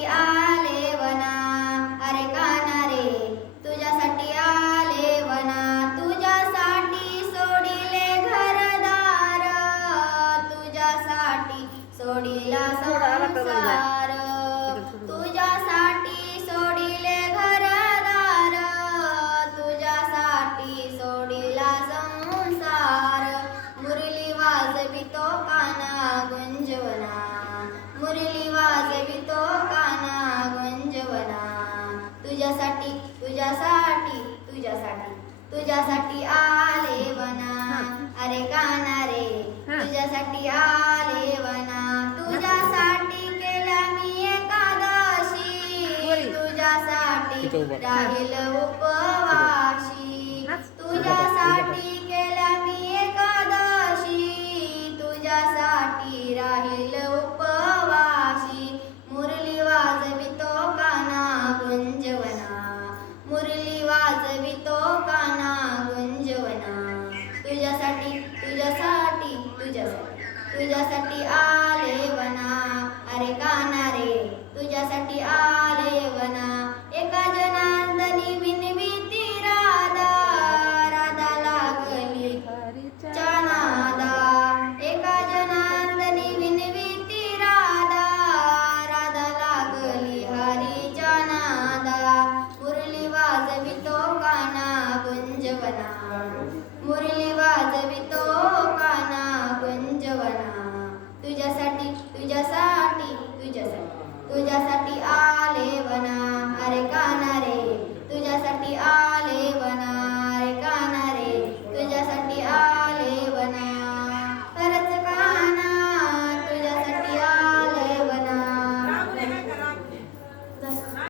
तुझ्यासाठी आले वना, अरे काना रे तुझ्यासाठी आले वना, तुझ्यासाठी सोडिले घरदार, तुझ्यासाठी सोडिला संसार, तुझ्यासाठी सोडिले घरदार, तुझ्यासाठी सोडिला संसार. मुरली वाजवितो काना गुंजवना, मुरली वाजवितो काना गुंजवना, तुझ्यासाठी तुझ्यासाठी तुझ्यासाठी तुझ्यासाठी आले वना, अरे काना रे तुझ्यासाठी आले वना, तुझ्यासाठी केल्या मी एकादशी, तुझ्यासाठी राहील उपवाशी, तुझ्यासाठी केल्या मी एकादशी, तुझ्यासाठी राहील उपवाशी. मुरली वाजवितो काना गुंजवना, मुरली वाजवितो काना गुंजवना, तुझ्यासाठी तुझ्यासाठी तुझ्यासाठी तुझ्यासाठी आले वना, अरे काना रे तुझ्यासाठी आले वना. एका जनार्दनी विनविती राधा, राधा लागली नादा, एका जनार्दनी विनविती राधा, राधा लागली हरीच्या नादा. मुरली वाजवितो काना गुंजवना, मुरली वाजवितो काना गुंजवना, तुझ्यासाठी तुझ्यासाठी तुझ्यासाठी तुझ्यासाठी